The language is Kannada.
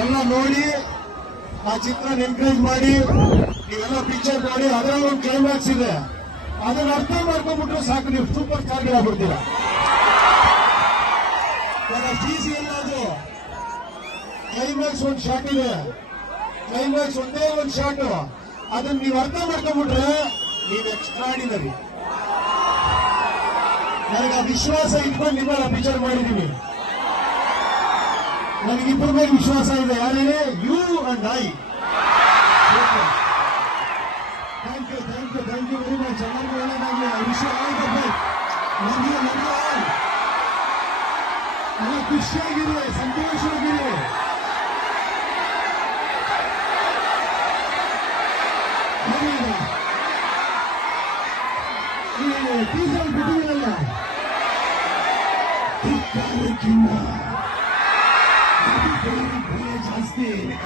ಎಲ್ಲ ನೋಡಿ, ಆ ಚಿತ್ರ ಎನ್ಕರೇಜ್ ಮಾಡಿ, ನೀವೆಲ್ಲ ಪಿಕ್ಚರ್ ಮಾಡಿ, ಅದರಲ್ಲಿ ಒಂದು ಕ್ಲೈಮ್ಯಾಕ್ಸ್ ಇದೆ. ಅದನ್ನ ಅರ್ಥ ಮಾಡ್ಕೊಂಡ್ಬಿಟ್ರೆ ಸಾಕು, ನೀವು ಸೂಪರ್ ಸ್ಟಾರ್ ಆಗ್ಬಿಡ್ತೀರಾ? ಸಿ ಸಿ ಎಲ್ಲಾದ್ರು ಕ್ಲೈಮ್ಯಾಕ್ಸ್ ಒಂದು ಶಾಟ್ ಇದೆ. ಕ್ಲೈಮ್ಯಾಕ್ಸ್ ಒಂದೇ ಒಂದು ಶಾಟ್ ಅದನ್ನ ನೀವು ಅರ್ಥ ಮಾಡ್ಕೊಂಡ್ಬಿಟ್ರೆ ನೀವು ಎಕ್ಸ್ಟ್ರಾಡಿನರಿ ನನಗೆ ಆ ವಿಶ್ವಾಸ ಇಟ್ಕೊಂಡು ನಿಮ್ಮನ್ನ ಪಿಕ್ಚರ್ ಮಾಡಿದೀನಿ. ನನಗಿಬ್ಬರ ಮೇಲೆ ವಿಶ್ವಾಸ ಇದೆ. ಯಾರೇನೆ you and I thank you thank you thank you very much ಎಲ್ಲರಿಗೂ ಒಳ್ಳೆಯದಾಗಲಿ ವಿಶ್ವ ನನಗೆ ನನಗೆ ಎಲ್ಲ ಖುಷಿಯಾಗಿರಿ, ಸಂತೋಷವಾಗಿರಿ. ಟೀಸರ್ ಬಿಟ್ಟಿದ್ದೀರಲ್ಲ? ಧಿಕ್ಕಾರಕ್ಕಿಂತ 嗯